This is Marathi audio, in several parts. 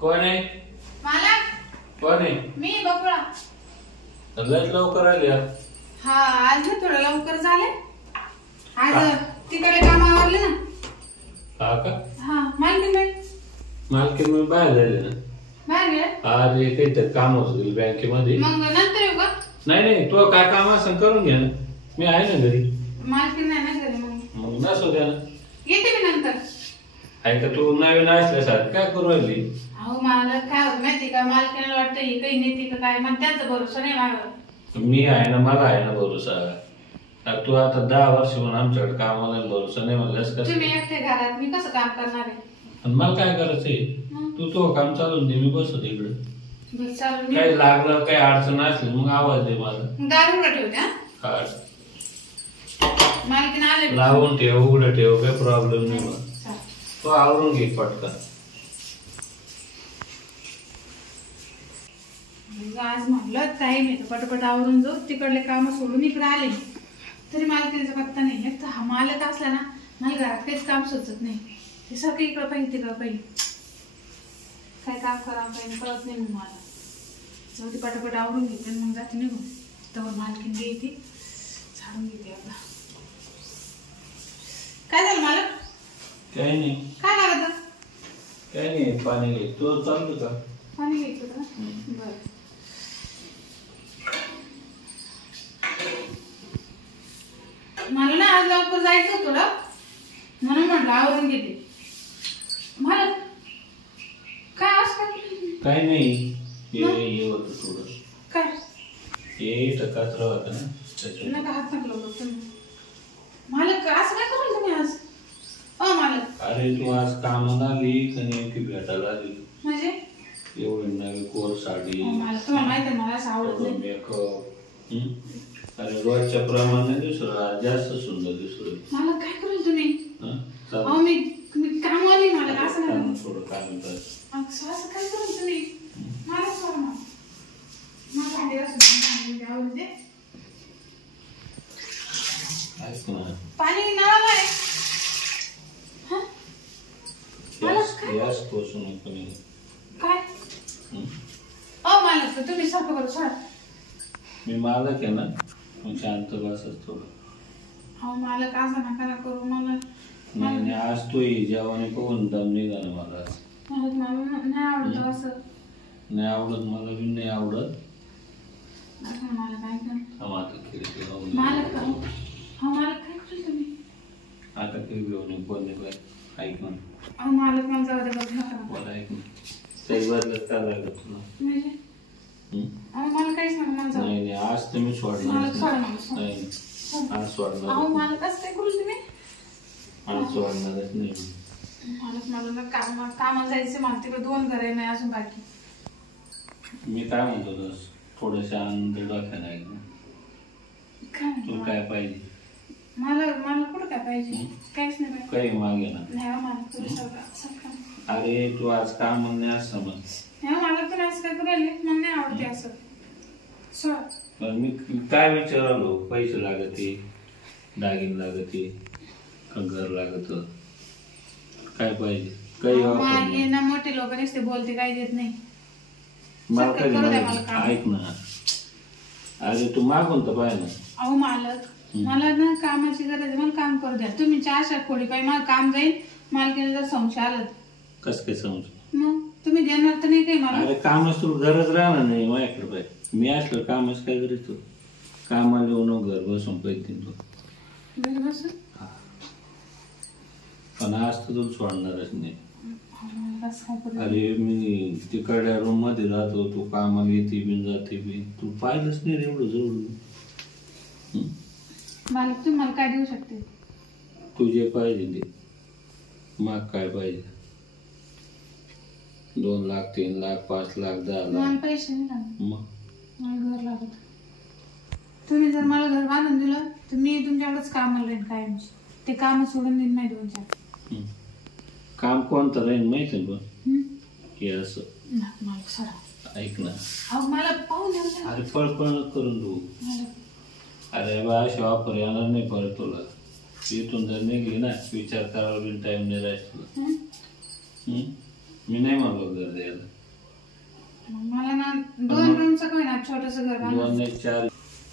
कोण आहे? मालक कोण आहे? मी बकुळा. लय लवकर आली आज. हा आज ना थोडं लवकर झाले. आज तिकडे काम आवरले ना. हा का? हा मालकीन बाई मालकीन मी बाहेर झाले ना. बाहेर गेले? आज काहीतरी काम होतं बँकेमध्ये. मग नंतर येऊ का? नाही तो काय काम असं करून घ्या ना. मी आहे ना घरी. मालकीन नाही ना घरी. मग नसू द्या ना. येते मी नंतर. आहे का तू नवीन असल्यासारखं काय करू राहिली? अहो मला काय होत माहिती का, मालकीनाला वाटतं ही काही नेते का काय, मग त्यांचा भरोसा नाही माझ्यावर. मी आहे ना, मला आहे ना भरोसा. तू आता 10 वर्ष म्हणून आमच्याकडे कामाला भरोसा नाही म्हणल्यास का? तुम्ही एकटे घरात, मी कसं काम करणार आहे? आणि मला काय करायचंय? तू काम चालून दे, मी बसतो तिकडे. काही लागलं काही अडचण असली मग आवाज दे मला. दार उघडं ठेवते. हा मालकीन आले. लावून ठेव, उघडं ठेव, काही प्रॉब्लेम नाही मला. तो आवरून घे पटकन. आज म्हटलं टाईम आहे पटपट आवरून जाऊ, तिकडले काम सोडून इकडे आले तरी मालकीचा पत्ता नाही. एक तर हा मालक असला ना, मला घरात काहीच काम सुचत नाही. ते सगळं इकडं पाहिजे तिकडं पाहिजे, काय काम करा पाहिजे कळत नाही. मग मला जाऊ ते पटापट आवरून घेते मग जाते निघून. तर मालकीन येते, झाडून घेते. आता काय झालं मालक? काही नाही. काय लागत? काही नाही, पाणी घे. तो चालतो का? पाणी घ्यायचं का? बरं. मला ना आज लवकर जायचं होतं तुला, म्हणून म्हटलं आवरून घेते. मला काय असं काही नाही. हे होतं थोडं. काय? हे कचरा होता ना त्याच्यात. नका हात नका लावू तुम्ही. मालक असं काय कराल तुम्ही आज? मालक अरे तू आज कामाला आली का नेमकी भेटायला आली? म्हणजे एवढी नवी कोर साडी. मालक तुम्हाला माहिती आहे मला असं आवडत नाही. मेकअप. अरे रोजच्या प्रमाणे दुसरं आज जास्त सुंदर दिसतोय. मालक काय कराल तुम्ही? मी कामवाली. मालक असं नाही. थोडं काय म्हणतात असं काय कराल तुम्ही? मला सोडा ना. मला भांडी घासून आवडते. ऐक ना, पाणी नळाला आहे. यास पोसून पण काय? मालक तुम्ही सारखं करू सोडा. मी मालक आहे ना, मग शांत बसच थोडं. हो मालक असं नका ना करू. मला नाही आज तू जेवण पाहून दम निघाला मला. मालक मला नाही आवडत असं. नाही आवडत मला बी नाही आवडत. मालक ऐका. मालक मालक काय करतो तुम्ही? आता काही घेऊन बोलले पाहिजे. ऐक ना. मालक मला जाऊ दे बघ नका. बोला ऐक ना. काही बदलत काय लागत तुला? म्हणजे मला काहीच नका. नाही आज तुम्ही सोडणार नाही. आज सोडणार. मालक असं काय करू तुम्ही? आज सोडणारच नाही. मालक मला ना कामाला जायचं. मला तिकडे 2 घर आहे नाही अजून बाकी. मी काय म्हणतो थोडस आनंद डोक्यात आहे ना. तुला काय पाहिजे? मला कुठं काय पाहिजे? काहीच नाही पाहिजे. काही मागे ना. नाही मला तुझं सगळं. अरे तू आज काम म्हणणे असं समज. मला तर असं काय करायला मग नाही आवडते असं. मी काय विचारलो? पैसे लागते, दागिन लागते, घर लागत, काय पाहिजे? काही ना मोठे लोक नसते बोलते काही देत नाही. मला ऐक ना. अरे तू मागून तर पाहिजे ना. अहो मालक मला ना कामाची गरज आहे. मला काम करू द्या. तुम्ही 4 खोडी पाहिजे मला काम जाईल. मालकीला जर संशय आला कस काय समज? मग तुम्ही देणार तर नाही काही मला? अरे कामच तुला गरज राहणार नाही माझ्याकडे पाहिजे. मी असलो कामच काय करीत तू? कामाला येऊन घर बसून पैसे तू पण आज तर तुला सोडणारच नाही. अरे मी तिकडल्या रूम मध्ये राहतो, तू कामाला येते बिन जाते बिन. तू पाहिलंच नाही एवढं जवळ. मालक तुम्ही मला काय देऊ शकते? तुझे पाहिजे ते माग. काय पाहिजे? 2 लाख 3 लाख 5 लाख 10 लाख? मला पैसे नाही लागत. मग मला घर लागत. तुम्ही जर मला घर बांधून दिलं तर मी तुमच्याकडेच कामाला राहीन कायम. ते काम सोडून देईन नाही 2-4. काम कोणतं राहील माहिती आहे पण हे असं. मालक सरा ऐक ना. मला पाहून देऊ. अरे पळपळ करून तू. अरे बा अशी ऑफर येणार नाही परत तुला. इथून जर निघली ना विचार करायला बिन टाइम नाही राहील तुला. मी नाही म्हणलो घर द्यायला. मग मला ना 2 रूमचं काय ना छोटंसं घर 2 नाही 4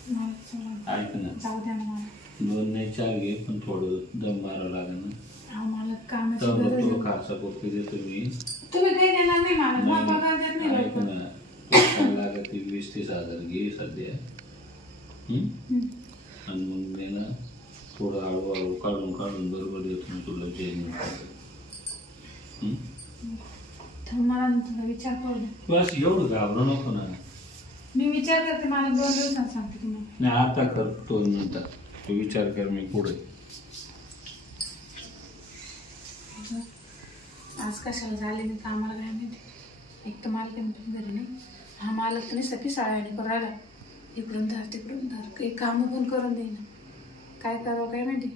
मला सोडा. ऐक ना, जाऊ द्या ना मला. 2 नाही 4 घे, पण थोडं दम मारावं लागेल ना. अहो, मला कामाची तर गरज मग आहे. तुला खासा पोपी देतो मी. तुम्ही काही देणार नाही मला. मला पगार देत नाही ऐक लवकर. ना, तुला लागत 20-30 हजार घे सध्या. आणि मग मी ना थोडं हळूहळू काढून काढून बरोबर येतो मी तुला चेंज. तर मला ना थोडा विचार करू द्या. तू असं एवढं घाबरू नको ना. मी विचार करते. मला 2 दिवसांत सांगते तुम्हाला. नाही आता कर, 2 मिनिटात तू विचार कर, मी पुढे. आज कशाला झाले मी कामाला काय माहिती. एक तर मालक घरी नाही. हा मालक तर सखी साळ्याने करायला इकडून धर तिकडून धर, काही कामं पण करून देईना. काय करावं काय माहिती.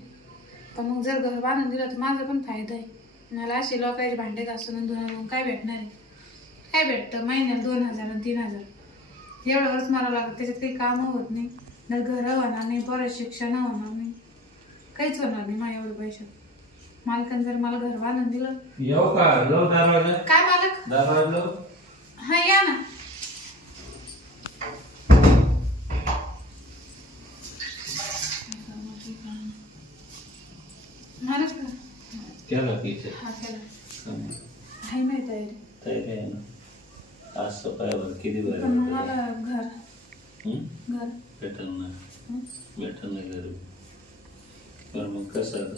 पण मग जर घर बांधून दिलं तर माझा पण फायदा आहे. मला असे लोकांचे भांडे घासून धुणं काय भेटणार आहे. काय भेटतं महिन्याला 2000 आणि 3000 एवढं वर्ष मारावं लागतं. त्याच्यात काही कामं होत नाही ना, घरं होणार नाही, परत शिक्षण होणार नाही, काहीच होणार नाही माझ्या एवढं पैसे. मालकाने जर मला घर बांधून दिलं. येऊ का? जाऊ दरवाजा. काय मालक? दरवाजा. हा या ना. मालक केला किचन. हा केला. हं. हाय माहित आहे. तयारी आहे ना. आज सकाळवर किती वेळ पण मला घर घर भेटल ना. भेटल ना घर. तर मग कसं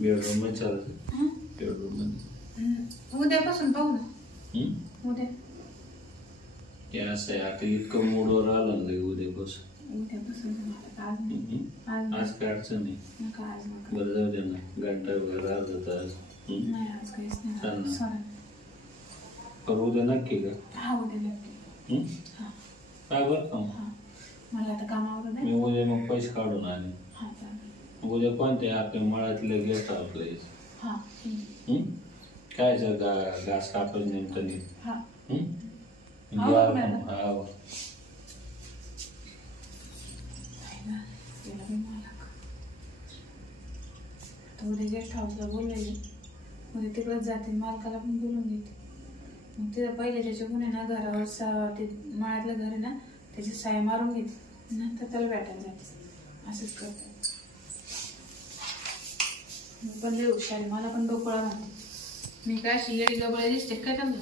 बेडरूम मध्ये चालतं. बेडरूम मध्ये उद्यापासून पाहू ना. उद्या हे असं आहे, आता इतकं मूडवर आलं ना लगे उद्यापासून. उद्यापासून आज आज काय अडचण नाही. नका आज नका. बरं जाऊ दे ना, घंटा वगैरे अर्धा तास. नाही आज काहीच चाल नाही. ना. सॉरी. पण उद्या नक्की का? हा उद्या नक्की. हा काय बरं का हा मला आता कामावर मी नाही. उद्या मग पैसे काढून आले. हा चालेल. उद्या कोणते आपल्या मळ्यातले गेस्ट आपले हा काय घास कापड नेमतं हा उद्या गेस्ट हाऊसला बोललेले. उद्या तिकडंच जाते. मालकाला पण बोलून घेते. मग तिथं पहिले ज्याचे गुन्हे ना घरावर ते मळ्यातलं घर आहे ना त्याची साय मारून घेते. नंतर त्याला भेटायला जाते. असंच करते. पण लय हुशार आहे. मला पण डोकळा म्हणते. मी काय अशी येडी गबळे दिसते काय त्यांना.